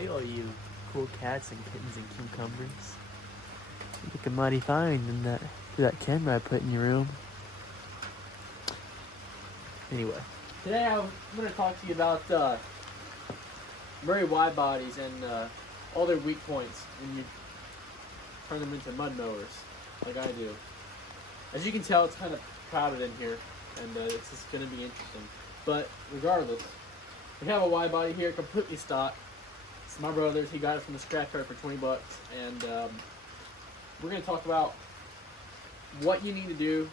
Hey, all you cool cats and kittens and cucumbers. You look a mighty fine in that camera I put in your room. Anyway, today I'm going to talk to you about Murray Widebodies and all their weak points when you turn them into mud mowers, like I do. As you can tell, it's kind of crowded in here, and this is going to be interesting. But regardless, we have a Widebody here, completely stock. It's my brother's. He got it from the scrap yard for 20 bucks, and we're going to talk about what you need to do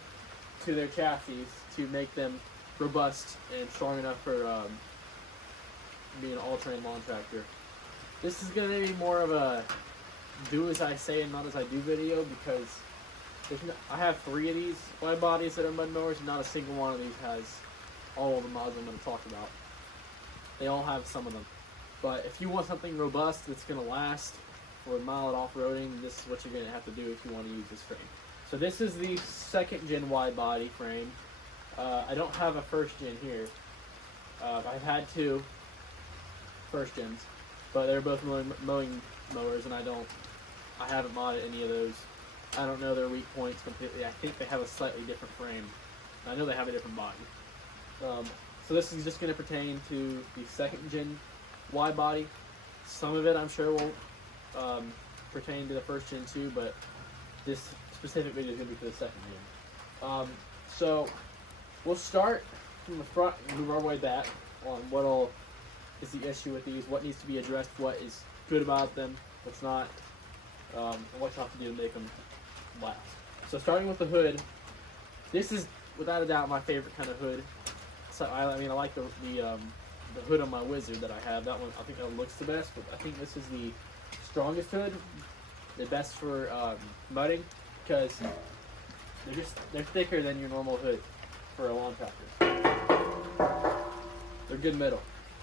to their chassis to make them robust and strong enough for being an all-terrain lawn tractor. This is going to be more of a do as I say and not as I do video, because I have 3 of these Widebodies that are mud mowers, and not a single one of these has all of the mods I'm going to talk about. They all have some of them. But if you want something robust that's going to last for mild off-roading, this is what you're going to have to do if you want to use this frame. So this is the 2nd gen Widebody frame. I don't have a 1st gen here. I've had 2 1st gens, but they're both mowing mowers, and I haven't modded any of those. I don't know their weak points completely. I think they have a slightly different frame. I know they have a different body. So this is just going to pertain to the 2nd gen Widebody. Some of it I'm sure will pertain to the 1st gen too, but this specific video is going to be for the 2nd gen. So we'll start from the front and move our way back on what all is the issue with these, what needs to be addressed, what is good about them, what's not, and what you have to do to make them last. So starting with the hood, this is without a doubt my favorite kind of hood. So I like the hood on my Wizard that I have. That one, I think that one looks the best, but I think this is the strongest hood, the best for mudding, because they're thicker than your normal hood for a lawn tractor. They're good metal.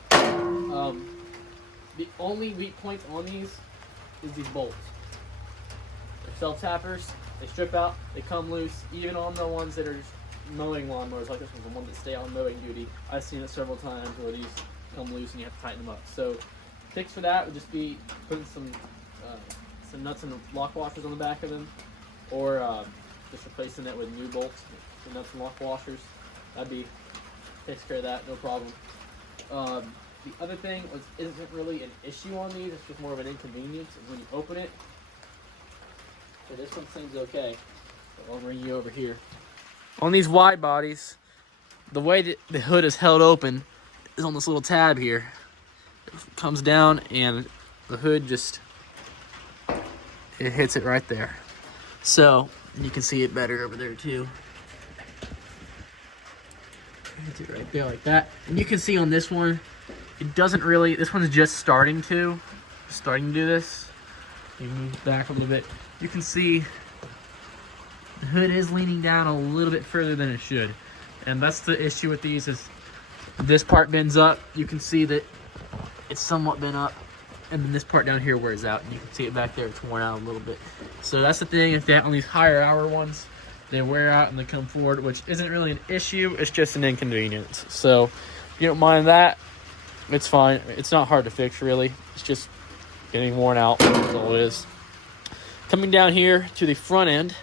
The only weak points on these is these bolts. They're self-tappers. They strip out. They come loose. Even on the ones that are mowing lawnmowers, like this one's the one that stay on mowing duty. I've seen it several times where these come loose and you have to tighten them up. So, fix for that would just be putting some nuts and lock washers on the back of them, or just replacing it with new bolts, the nuts and lock washers. Takes care of that, no problem. The other thing isn't really an issue on these, it's just more of an inconvenience when you open it. So this one seems okay. So I'll bring you over here. On these Widebodies, the way that the hood is held open is on this little tab here. It comes down and the hood it hits it right there. So you can see it better over there too. Hits it right there like that. And you can see on this one, this one's just starting to do this. You move back a little bit. You can see the hood is leaning down a little bit further than it should. And that's the issue with these, is this part bends up. You can see that it's somewhat bent up. And then this part down here wears out. And you can see it back there, it's worn out a little bit. So that's the thing, if they on these higher hour ones, they wear out and they come forward, which isn't really an issue, it's just an inconvenience. So if you don't mind that, it's fine. It's not hard to fix really. It's just getting worn out, that's all it is. Coming down here to the front end,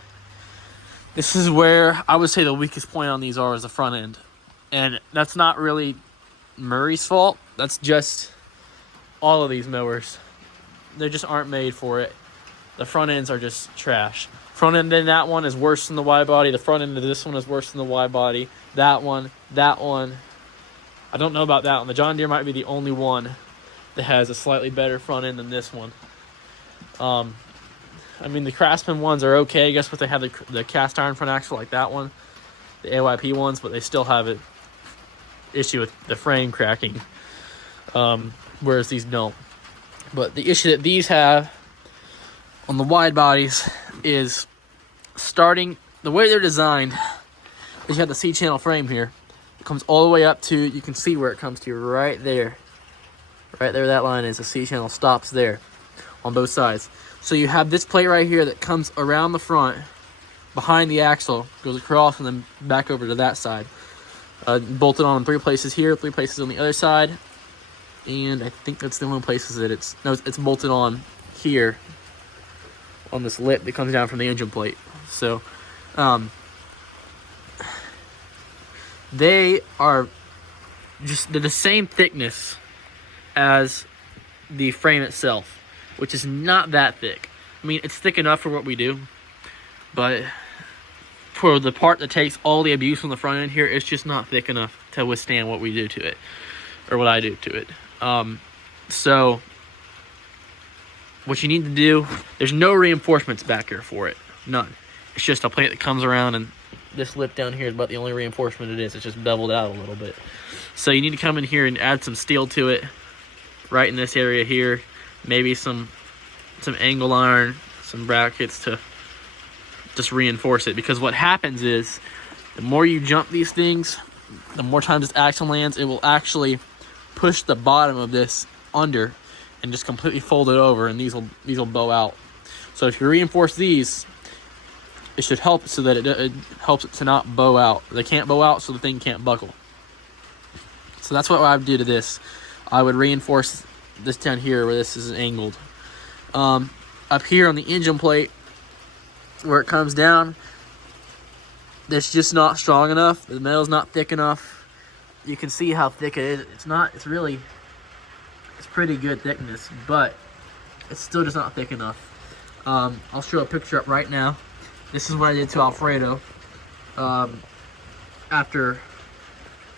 this is where I would say the weakest point on these is the front end. And that's not really Murray's fault. That's just all of these mowers. They just aren't made for it. The front ends are just trash. Front end in that one is worse than the Widebody. The front end of this one is worse than the Widebody. That one. I don't know about that one. The John Deere might be the only one that has a slightly better front end than this one. The Craftsman ones are okay, I guess, but they have the cast iron front axle like that one, the AYP ones, but they still have an issue with the frame cracking, whereas these don't. But the issue that these have on the Widebodies is the way they're designed is you have the C-channel frame here. It comes all the way up to, you can see where it comes to right there. Right there, that line is. The C-channel stops there on both sides. So you have this plate right here that comes around the front, behind the axle, goes across, and then back over to that side. Bolted on in 3 places here, 3 places on the other side. and I think that's the only places that it's bolted on here on this lip that comes down from the engine plate. So they're the same thickness as the frame itself, which is not that thick. I mean, it's thick enough for what we do, but for the part that takes all the abuse on the front end here, it's just not thick enough to withstand what we do to it, or what I do to it. So what you need to do, there's no reinforcements back here for it, none. It's just a plate that comes around, and this lip down here is about the only reinforcement it is. It's just beveled out a little bit. So you need to come in here and add some steel to it, right in this area here. Maybe some angle iron, some brackets to just reinforce it. Because what happens is, the more you jump these things, the more times this axle lands, it will actually push the bottom of this under and just completely fold it over, and these will bow out. So if you reinforce these, it should help so that it helps it to not bow out. They can't bow out, so the thing can't buckle. So that's what I would do to this. I would reinforce this down here where this is angled. Up here on the engine plate, where it comes down, it's just not strong enough. The metal's not thick enough. You can see how thick it is. It's pretty good thickness, but it's still just not thick enough. I'll show a picture up right now. This is what I did to Alfredo after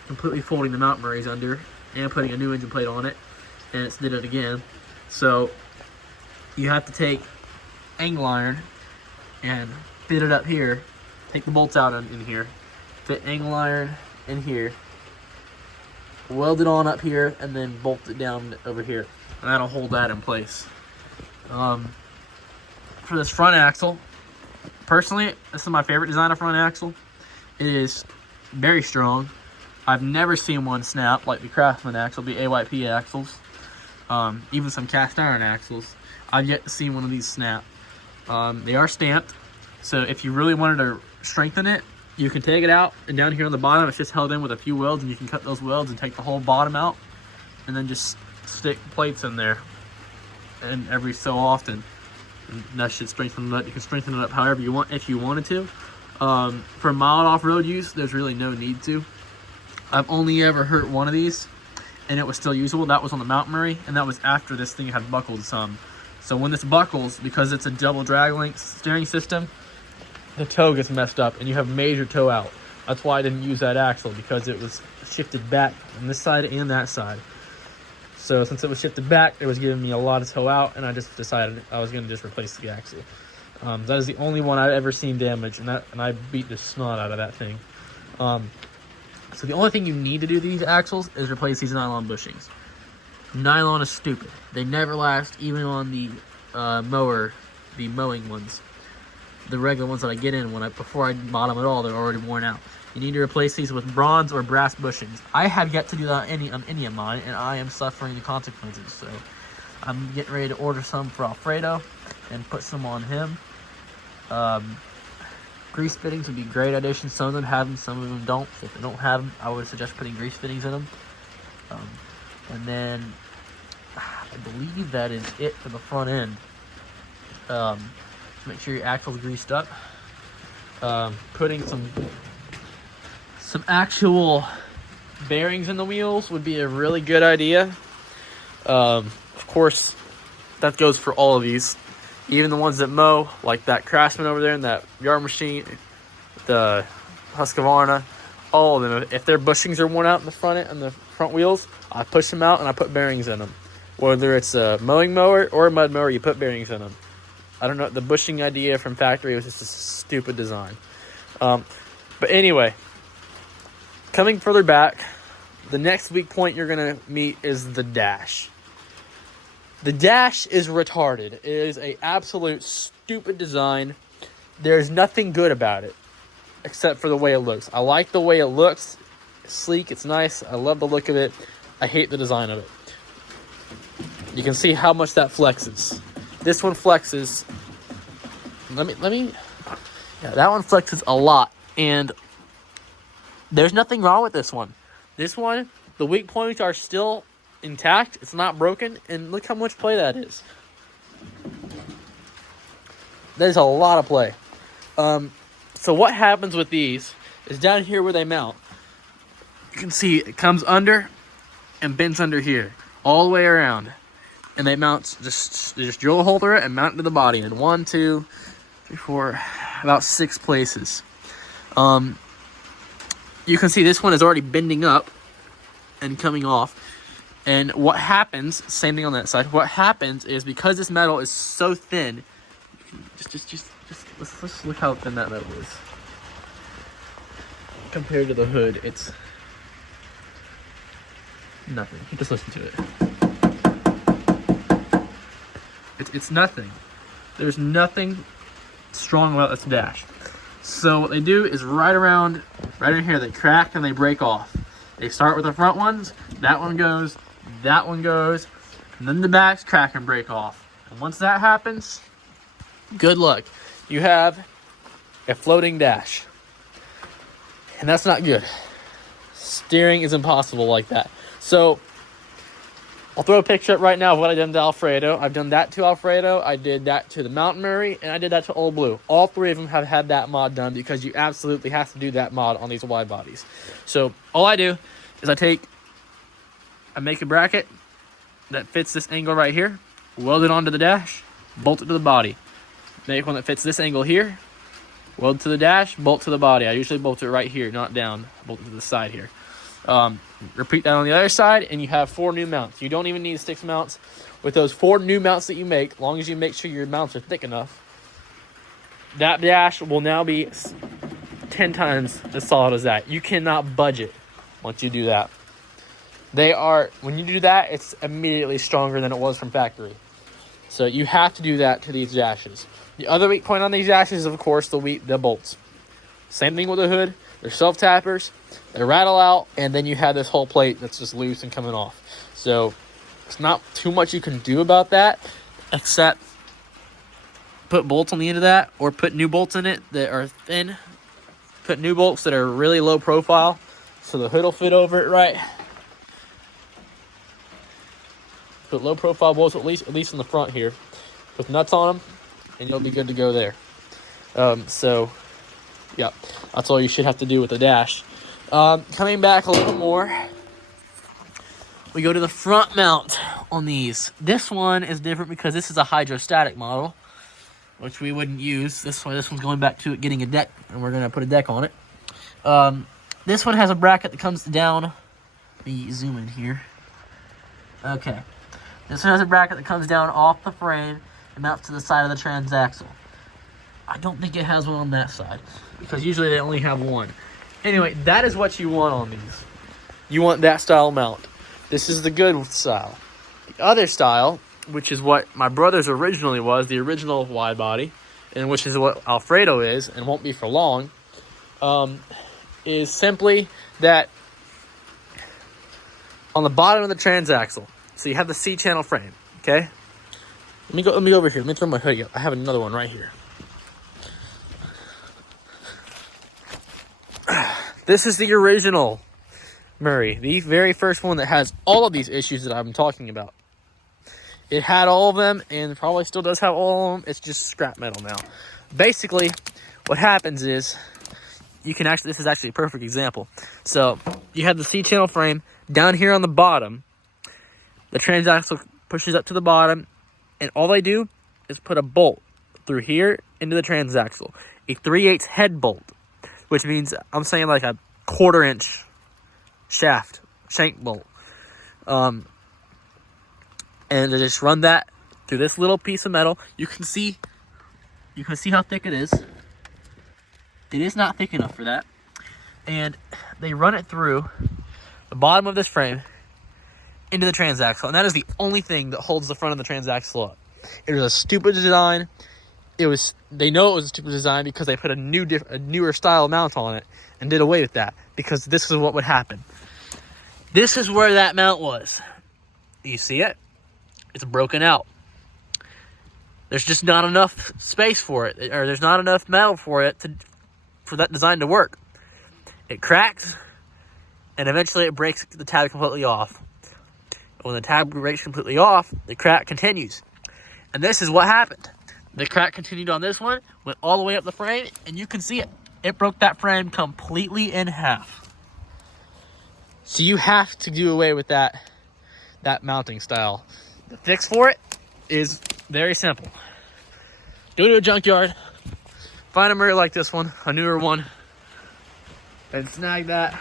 completely folding the mount Murrays under and putting a new engine plate on it, and it's did it again. So you have to take angle iron and fit it up here. Take the bolts out in here, fit angle iron in here, weld it on up here, and then bolt it down over here, and that'll hold that in place. For this front axle, personally, this is my favorite design of front axle. It is very strong. I've never seen one snap like the Craftsman axle, the AYP axles, even some cast iron axles. I've yet to see one of these snap. They are stamped, so if you really wanted to strengthen it, you can take it out, and down here on the bottom, it's just held in with a few welds, and you can cut those welds and take the whole bottom out, and then just stick plates in there, and every so often. And that should strengthen it up. You can strengthen it up however you want, if you wanted to. For mild off-road use, there's really no need to. I've only ever hurt one of these, and it was still usable. That was on the Mount Murray, and that was after this thing had buckled some. So when this buckles, because it's a double drag link steering system, the toe gets messed up, and you have major toe out. That's why I didn't use that axle, because it was shifted back on this side and that side. So since it was shifted back, it was giving me a lot of toe out, and I just decided I was going to just replace the axle. That is the only one I've ever seen damaged, and I beat the snot out of that thing. So the only thing you need to do to these axles is replace these nylon bushings. Nylon is stupid. They never last, even on the mower, the mowing ones. The regular ones that I get in before I mod them at all, they're already worn out. You need to replace these with bronze or brass bushings. I have yet to do that on any of mine, and I am suffering the consequences. So I'm getting ready to order some for Alfredo and put some on him. Grease fittings would be great additions. Some of them have them, some of them don't. So if they don't have them, I would suggest putting grease fittings in them. And then I believe that is it for the front end. Make sure your axle's greased up. Putting some actual bearings in the wheels would be a really good idea. Of course, that goes for all of these. Even the ones that mow, like that Craftsman over there and that yard machine, the Husqvarna, all of them. If their bushings are worn out in the front and the front wheels, I push them out and I put bearings in them. Whether it's a mowing mower or a mud mower, you put bearings in them. I don't know, the bushing idea from factory was just a stupid design. But anyway, coming further back, the next weak point you're going to meet is the dash. The dash is retarded. It is an absolute stupid design. There's nothing good about it, except for the way it looks. I like the way it looks. It's sleek, it's nice. I love the look of it. I hate the design of it. You can see how much that flexes. This one flexes. Yeah, that one flexes a lot. And there's nothing wrong with this one. This one, the weak points are still intact. It's not broken. And look how much play that is. That is a lot of play. So what happens with these is down here where they mount, you can see it comes under and bends under here all the way around, and they mount they just drill a hole through it and mount it to the body in 1, 2, 3, 4, about 6 places. You can see this one is already bending up and coming off. And what happens, same thing on that side, what happens is because this metal is so thin, let's look how thin that metal is. Compared to the hood, it's nothing. Just listen to it. It's nothing. There's nothing strong about this dash. So what they do is right in here, they crack and they break off. They start with the front ones, that one goes, and then the backs crack and break off. And once that happens, good luck. You have a floating dash. And that's not good. Steering is impossible like that. So I'll throw a picture up right now of what I've done to Alfredo. I've done that to Alfredo. I did that to the Mountain Murray, and I did that to Old Blue. All 3 of them have had that mod done because you absolutely have to do that mod on these wide bodies. So all I do is I make a bracket that fits this angle right here, weld it onto the dash, bolt it to the body. Make one that fits this angle here, weld to the dash, bolt to the body. I usually bolt it right here, not down. Bolt it to the side here. Repeat that on the other side, and you have 4 new mounts. You don't even need 6 mounts. With those 4 new mounts that you make, as long as you make sure your mounts are thick enough, that dash will now be 10 times as solid as that. You cannot budge it once you do that. When you do that, it's immediately stronger than it was from factory. So you have to do that to these dashes. The other weak point on these dashes is, of course, the bolts. Same thing with the hood. They're self-tappers. They rattle out, and then you have this whole plate that's just loose and coming off. So there's not too much you can do about that, except put bolts on the end of that, or put new bolts in it that are thin. Put new bolts that are really low profile, so the hood will fit over it right. Put low profile bolts at least in the front here, with nuts on them, and you'll be good to go there. So yeah, that's all you should have to do with the dash. Coming back a little more, we go to the front mount on these. This one is different because this is a hydrostatic model, which we wouldn't use. This one's going back to it getting a deck, and we're going to put a deck on it. This one has a bracket that comes down. Let me zoom in here. Okay. This one has a bracket that comes down off the frame and mounts to the side of the transaxle. I don't think it has one on that side, because usually they only have one. Anyway, that is what you want on these. You want that style mount. This is the good style. The other style, which is what my brother's originally was, the original wide body, and which is what Alfredo is, and won't be for long, is simply that on the bottom of the transaxle. So you have the C-channel frame, okay? Let me go over here. Let me throw my hoodie up. I have another one right here. This is the original Murray, the very first one that has all of these issues that I'm talking about. It had all of them, and probably still does have all of them. It's just scrap metal now. Basically, what happens is, this is actually a perfect example. So, you have the C-channel frame. Down here on the bottom, the transaxle pushes up to the bottom, and all they do is put a bolt through here into the transaxle. A 3/8 head bolt, which means I'm saying like a 1/4 inch shank bolt. And they just run that through this little piece of metal. You can see how thick it is. It is not thick enough for that. And they run it through the bottom of this frame into the transaxle, and that is the only thing that holds the front of the transaxle up. It was a stupid design. They know it was a stupid design because they put a newer style mount on it and did away with that, because this is what would happen. This is where that mount was. You see it? It's broken out. There's just not enough space for it, or there's not enough metal for that design to work. It cracks, and eventually it breaks the tab completely off. But when the tab breaks completely off, the crack continues. And this is what happened. The crack continued on this one, went all the way up the frame, and you can see it. It broke that frame completely in half. So you have to do away with that mounting style. The fix for it is very simple. Go to a junkyard, find a mirror like this one, a newer one, and snag that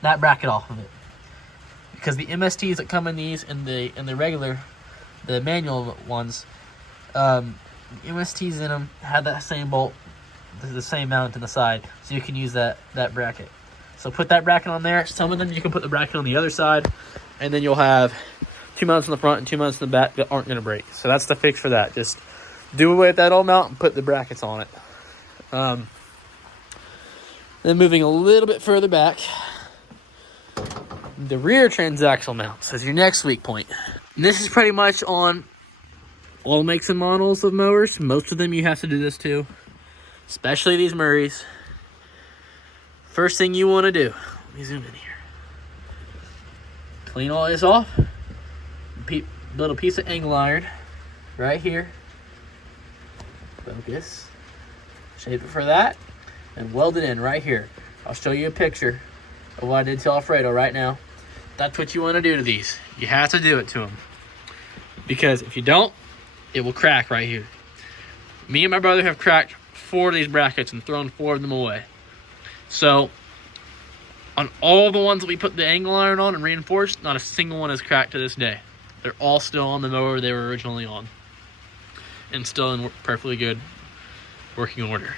bracket off of it. Because the MSTs that come in these and the regular, the manual ones, the MSTs in them have that same bolt, the same mount in the side, so you can use that bracket. So put that bracket on there. Some of them you can put the bracket on the other side, and then you'll have 2 mounts in the front and 2 mounts in the back that aren't going to break. So that's the fix for that. Just do away with that old mount and put the brackets on it. Then moving a little bit further back, the rear transaxle mounts is your next weak point. And this is pretty much on all makes and models of mowers. Most of them you have to do this to, especially these Murrays. First thing you want to do, let me zoom in here. Clean all this off. Build a piece of angle iron right here. Focus. Shape it for that. And weld it in right here. I'll show you a picture of what I did to Alfredo right now. That's what you want to do to these. You have to do it to them. Because if you don't, it will crack right here. Me and my brother have cracked 4 of these brackets and thrown 4 of them away. So, on all the ones that we put the angle iron on and reinforced, not a single one has cracked to this day. They're all still on the mower they were originally on. And still in perfectly good working order.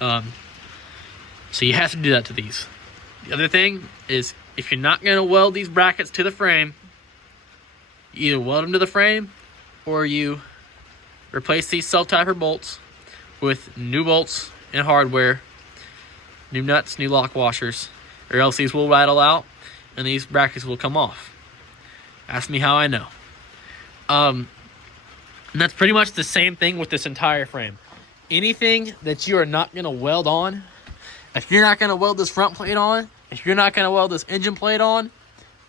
So you have to do that to these. The other thing is, if you're not going to weld these brackets to the frame, you either weld them to the frame or you replace these self-taper bolts with new bolts and hardware, new nuts, new lock washers, or else these will rattle out and these brackets will come off. Ask me how I know. And that's pretty much the same thing with this entire frame. Anything that you are not going to weld on, if you're not going to weld this front plate on, if you're not going to weld this engine plate on,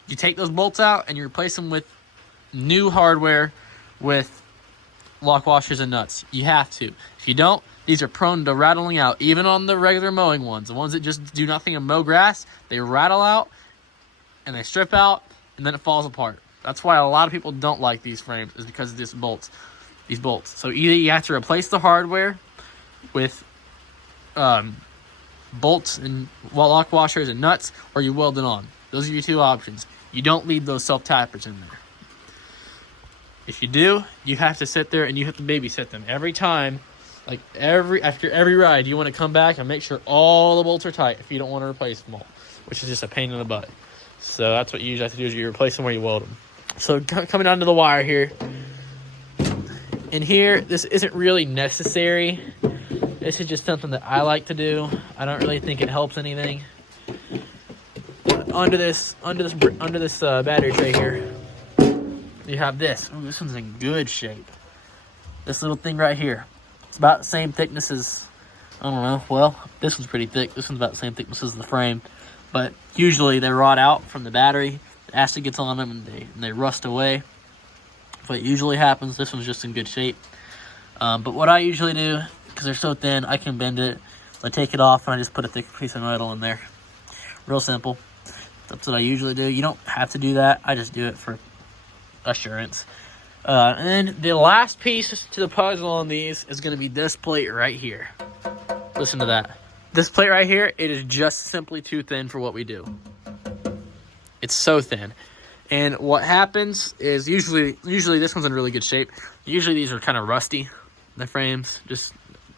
you take those bolts out and you replace them with new hardware with lock washers and nuts. You have to. If you don't, these are prone to rattling out, even on the regular mowing ones. The ones that just do nothing and mow grass, they rattle out and they strip out and then it falls apart. That's why a lot of people don't like these frames, is because of these bolts. So either you have to replace the hardware with bolts and lock washers and nuts, or you weld it on. Those are your 2 options. You don't leave those self-tappers in there. If you do, you have to sit there and you have to babysit them every time. Like after every ride, you want to come back and make sure all the bolts are tight if you don't want to replace them all, which is just a pain in the butt. So that's what you usually have to do, is you replace them where you weld them. So coming down to the wire here. In here, this isn't really necessary. This is just something that I like to do. I don't really think it helps anything. Under this battery tray here, you have this. Ooh, this one's in good shape. This little thing right here. It's about the same thickness as, I don't know, well, this one's pretty thick. This one's about the same thickness as the frame. But usually they rot out from the battery. The acid gets on them and they rust away. What usually happens, this one's just in good shape. But what I usually do, because they're so thin, I can bend it. I take it off and I just put a thick piece of metal in there. Real simple. That's what I usually do. You don't have to do that. I just do it for assurance. And then the last piece to the puzzle on these is going to be this plate right here. Listen to that. This plate right here, it is just simply too thin for what we do. It's so thin. And what happens is usually this one's in really good shape. Usually these are kind of rusty, the frames, just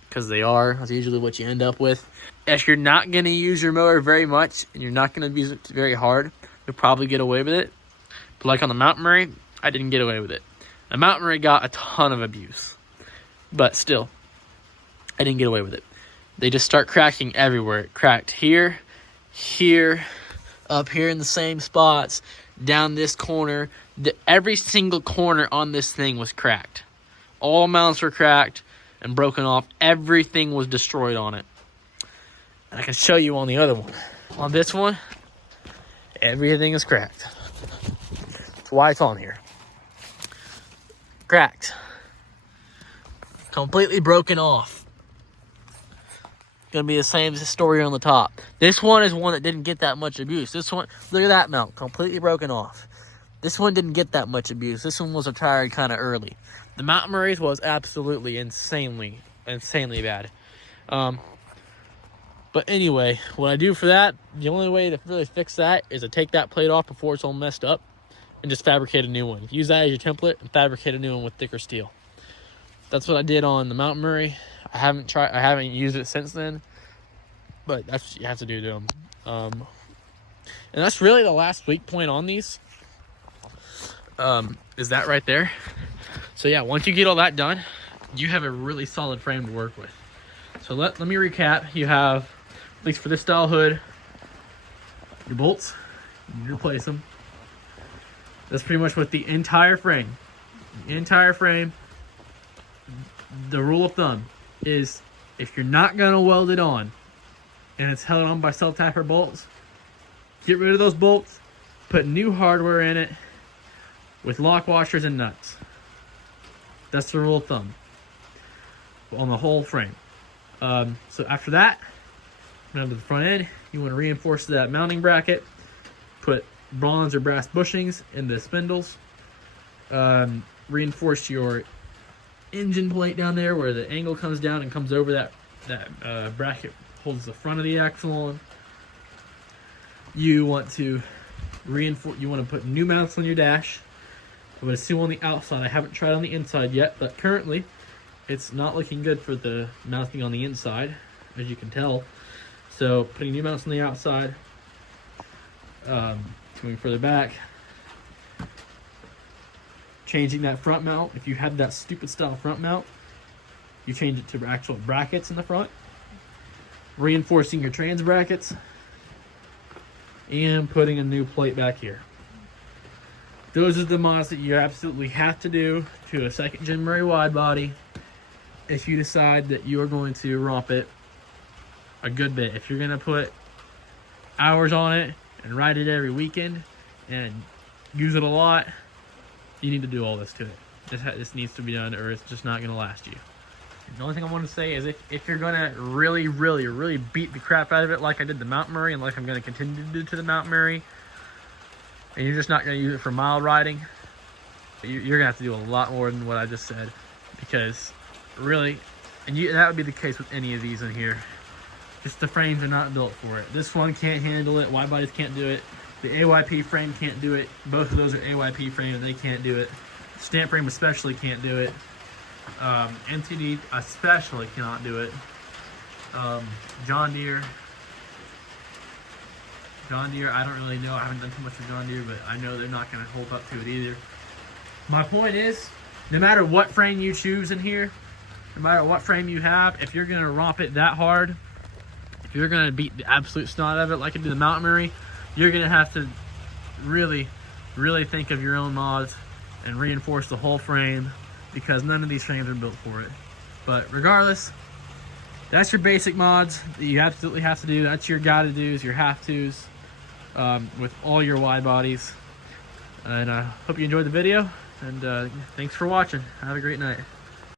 because they are. That's usually what you end up with. If you're not going to use your mower very much and you're not going to use it very hard, you'll probably get away with it. But like on the Mountain Murray, I didn't get away with it. The Mountain Murray got a ton of abuse. But still, I didn't get away with it. They just start cracking everywhere. It cracked here, here, up here in the same spots, down this corner. Every single corner on this thing was cracked. All mounts were cracked and broken off. Everything was destroyed on it. And I can show you on the other one. On this one, everything is cracked. That's why it's on here. Cracked. Completely broken off. Gonna be the same story on the top. This one is one that didn't get that much abuse. This one, look at that mount, completely broken off. This one didn't get that much abuse. This one was retired kind of early. The Mountain Murray's was absolutely insanely bad. But anyway, what I do for that, the only way to really fix that is to take that plate off before it's all messed up and just fabricate a new one. Use that as your template and fabricate a new one with thicker steel. That's what I did on the Mountain Murray. I haven't used it since then, but that's what you have to do to them. And that's really the last weak point on these. Is that right there. So yeah, once you get all that done, you have a really solid frame to work with. So let me recap. You have, at least for this style hood, your bolts, you replace them. That's pretty much what the entire frame. The rule of thumb is if you're not gonna weld it on and it's held on by self-tapper bolts, get rid of those bolts, put new hardware in it with lock washers and nuts. That's the rule of thumb on the whole frame. So after that, down to the front end, you want to reinforce that mounting bracket, put bronze or brass bushings in the spindles, reinforce your engine plate down there where the angle comes down and comes over that bracket holds the front of the axle on. You want to reinforce. You want to put new mounts on your dash. I'm going to assume on the outside. I haven't tried on the inside yet, but currently it's not looking good for the mounting on the inside, as you can tell. So putting new mounts on the outside. Going further back. Changing that front mount. If you had that stupid style front mount, you change it to actual brackets in the front. Reinforcing your trans brackets. And putting a new plate back here. Those are the mods that you absolutely have to do to a 2nd gen Murray Widebody if you decide that you are going to romp it a good bit. If you're going to put hours on it and ride it every weekend and use it a lot, you need to do all this to it. This needs to be done or it's just not going to last you. The only thing I want to say is if you're going to really beat the crap out of it like I did the Mountain Murray and like I'm going to continue to do to the Mountain Murray, and you're just not going to use it for mild riding, you're going to have to do a lot more than what I just said. Because really, that would be the case with any of these in here. Just the frames are not built for it. This one can't handle it. Widebodies can't do it. The AYP frame can't do it. Both of those are AYP frame and they can't do it. Stamp frame especially can't do it. NTD especially cannot do it. John Deere, I don't really know. I haven't done too much with John Deere, but I know they're not going to hold up to it either. My point is, no matter what frame you choose in here, no matter what frame you have, if you're going to romp it that hard, if you're going to beat the absolute snot of it like I did the Mountain Murray, you're going to have to really think of your own mods and reinforce the whole frame, because none of these frames are built for it. But regardless, that's your basic mods that you absolutely have to do. That's your gotta do's, your have to's with all your wide bodies. And I hope you enjoyed the video, and thanks for watching. Have a great night.